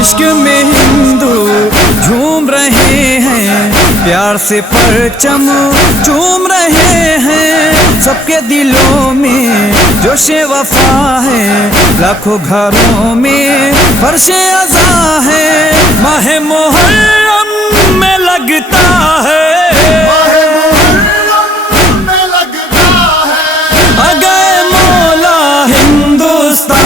عشق میں ہندو جھوم رہے ہیں، پیار سے پرچم چوم رہے ہیں، سب کے دلوں میں جوش وفا ہے، لاکھوں گھروں میں فرش عزا ہے، ماہ محرم میں لگتا ہے، اگے مولا ہندوستان،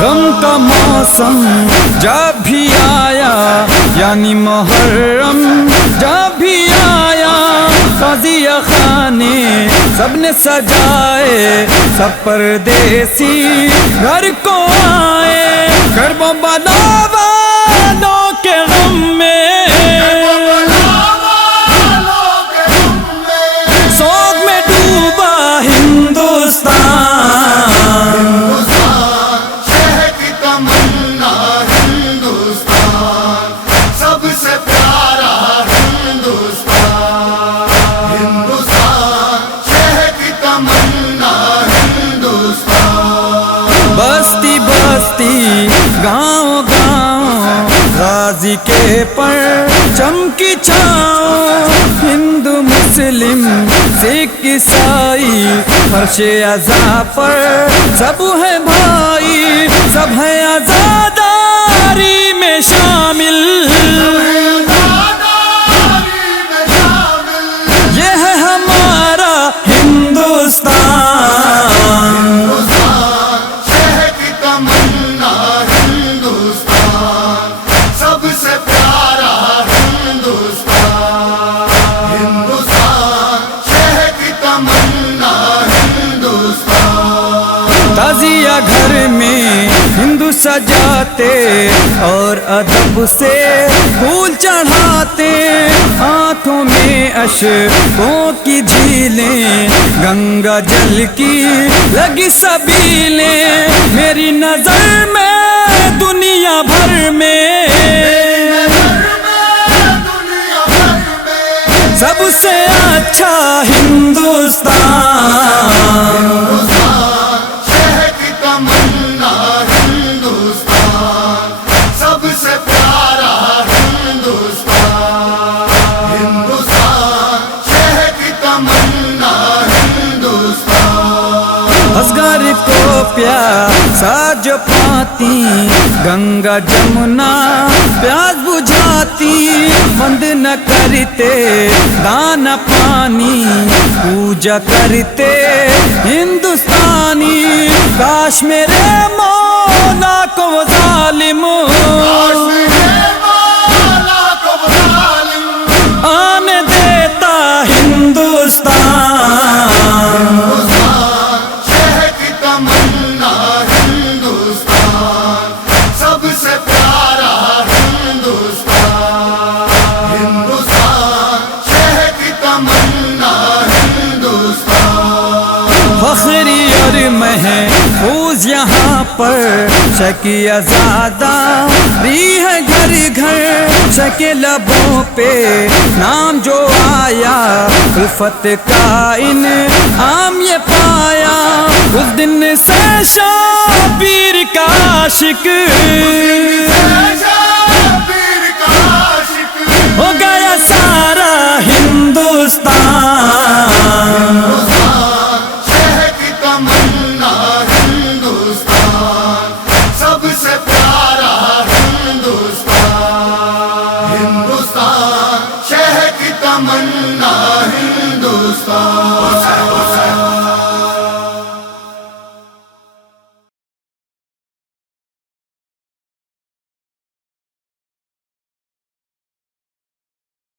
غم کا موسم جب بھی آیا یعنی محرم جب بھی آیا، قاضیہ خانے سب نے سجائے، سب پردیسی گھر کو آئے، کربوں والوں کے غم میں سوگ میں ڈوبا ہندوستان، بستی بستی گاؤں گاؤں غازی کے پرچم کی چھاؤں، ہندو مسلم سکھ عیسائی فرش عزا پر سب ہے بھائی، سب ہے آزاداری میں شامل، یہ ہے ہمارا ہندوستان، تعزیہ گھر میں ہندو سجاتے اور ادب سے پھول چڑھاتے، آنکھوں میں اشکوں کی جھیلیں، گنگا جل کی لگی سبیلیں، میری نظر میں دنیا بھر میں سب سے اچھا ہندوستان، اصغر کو پیاسا جو پاتی، گنگا جمنا پیاس بجھاتی، بند نہ کرتے دانا پانی، پوجا کرتے ہندوستانی، کاش میرے مولا کو وہ ظالم آنے دیتا ہندوستان، فخری اور محفوظ یہاں پر شکی آزادہ بھی ہے گھر گھر، شکے لبوں پہ نام جو آیا، الفت کا انعام یہ پایا، اس دن سے شبیر کا عاشق